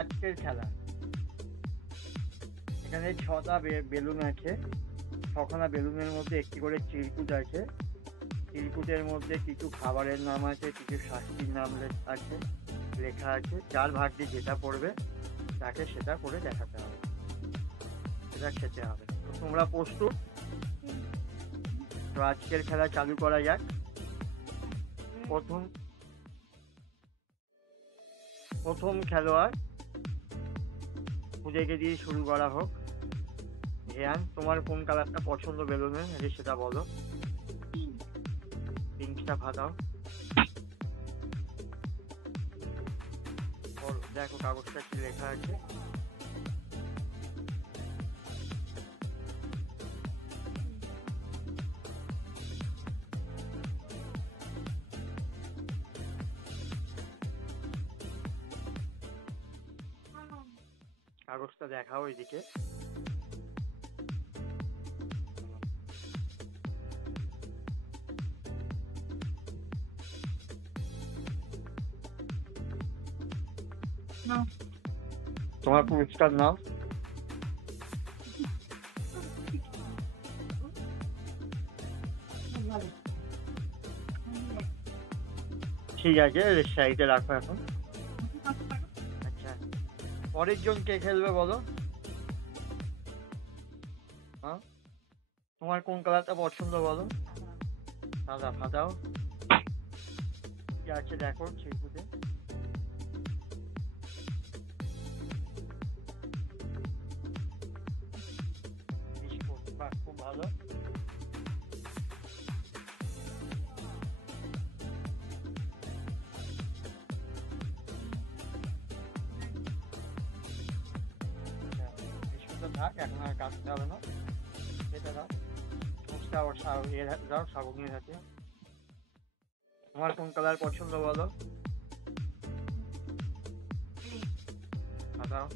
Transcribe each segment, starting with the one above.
আজকের খেলা, এখানে 6টা বেলুন আছে। 6খানা বেলুনের মধ্যে একটি করে চিরকুট আছে। চিরকুটের মধ্যে কিছু খাবারের নাম আছে, কিছু শাস্তির নাম আছে, লেখা আছে। যার ভাগ্যে যেটা পড়বে তাকে সেটা করে দেখাতে হবে, সেটা খেতে হবে। তো তোমরা প্রস্তুত? তো আজকের খেলা চালু করা যাক। প্রথম খেলোয়াড় খুদেকে দিয়ে শুরু করা হোক। ধ্যান, তোমার কোন কালারটা পছন্দ বেলুনের, আগে সেটা বলো। পিঙ্কটা ফাটাও। বলো, দেখো কাগজটা কি লেখা আছে। কাগজটা দেখাও এদিকে। তোমার পুরস্কার নাও। ঠিক আছে, সাইডে রাখো এখন। আচ্ছা, পরের জন কে খেলবে বলো। হ্যাঁ, তোমার কোন কালারটা পছন্দ বলো। সাদা ফাটাও। কি আছে দেখো চিরকুটে। বাহ, খুব ভালো। বিস্কুটটা থাক, এখন আর কাটতে হবে না। এটা দাও, মুখটা আবার দাও শাবকনির হাতে। তোমার কোন কালার পছন্দ বলো। ফাটাও।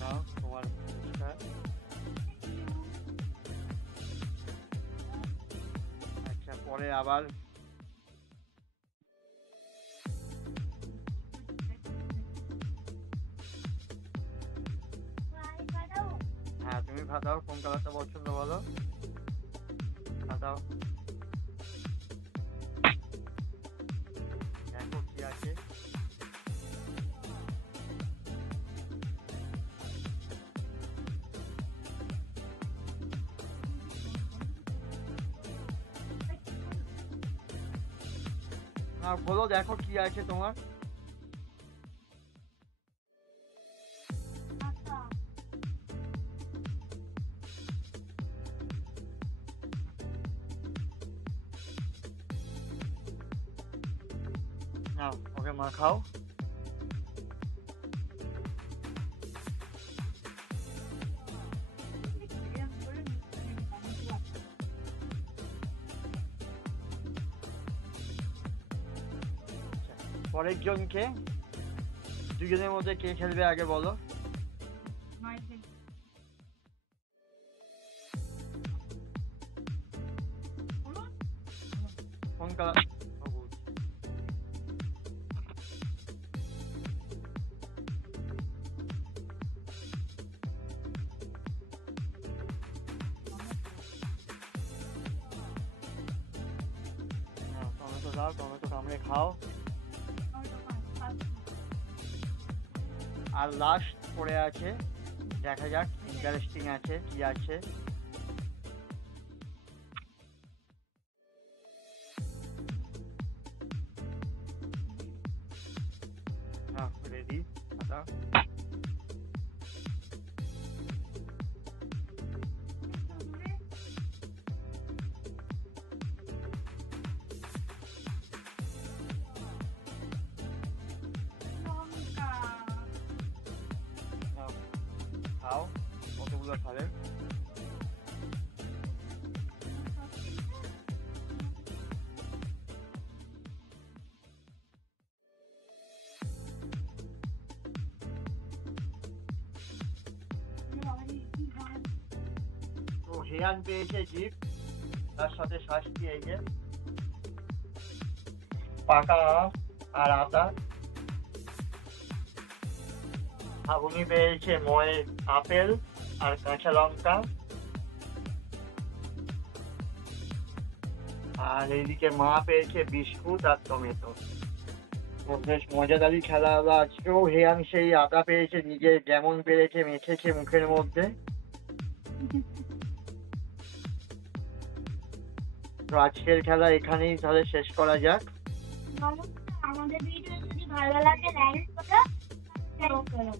নাও তোমার পুরস্কার। আচ্ছা, পরে আবার হ্যাঁ, তুমি ফাটাও, কোন কালারটা পছন্দ বলো। ফাটাও, দেখো কি আছে। না, বলো, দেখো কি আছে তোমার। নাও, ওকে মাখাও। পরের জনকে, দুজনের মধ্যে কে খেলবে আগে বলো। কোন কালার। টমেটো দাও, টমেটো কামড়ে খাও। আর লাস্ট পড়ে আছে, দেখা যাক, ইন্টারেস্টিং আছে কি আছে। রেডি, আচ্ছা। খাও, কতগুলো খাবে। রেয়ান পেয়েছে গিফট, তার সাথে শাস্তি এই যে পাকা আম আর আতা। আগুনি পেয়েছে আপেল আর কাঁচা লঙ্কা। আর এইদিকে মা পেয়েছে বিস্কুট আর টমেটো। তো বেশ মজাদারি খেলা হলো আজকেও। হেয়ান সেই আটা পেয়েছে, নিজে যেমন পেরেছে মেখেছে মুখের মধ্যে। তো আজকের খেলা এখানেই তাহলে শেষ করা যাক। নমস্কার, আমাদের ভিডিও যদি ভালো লাগে লাইক করো, সাবস্ক্রাইব করো।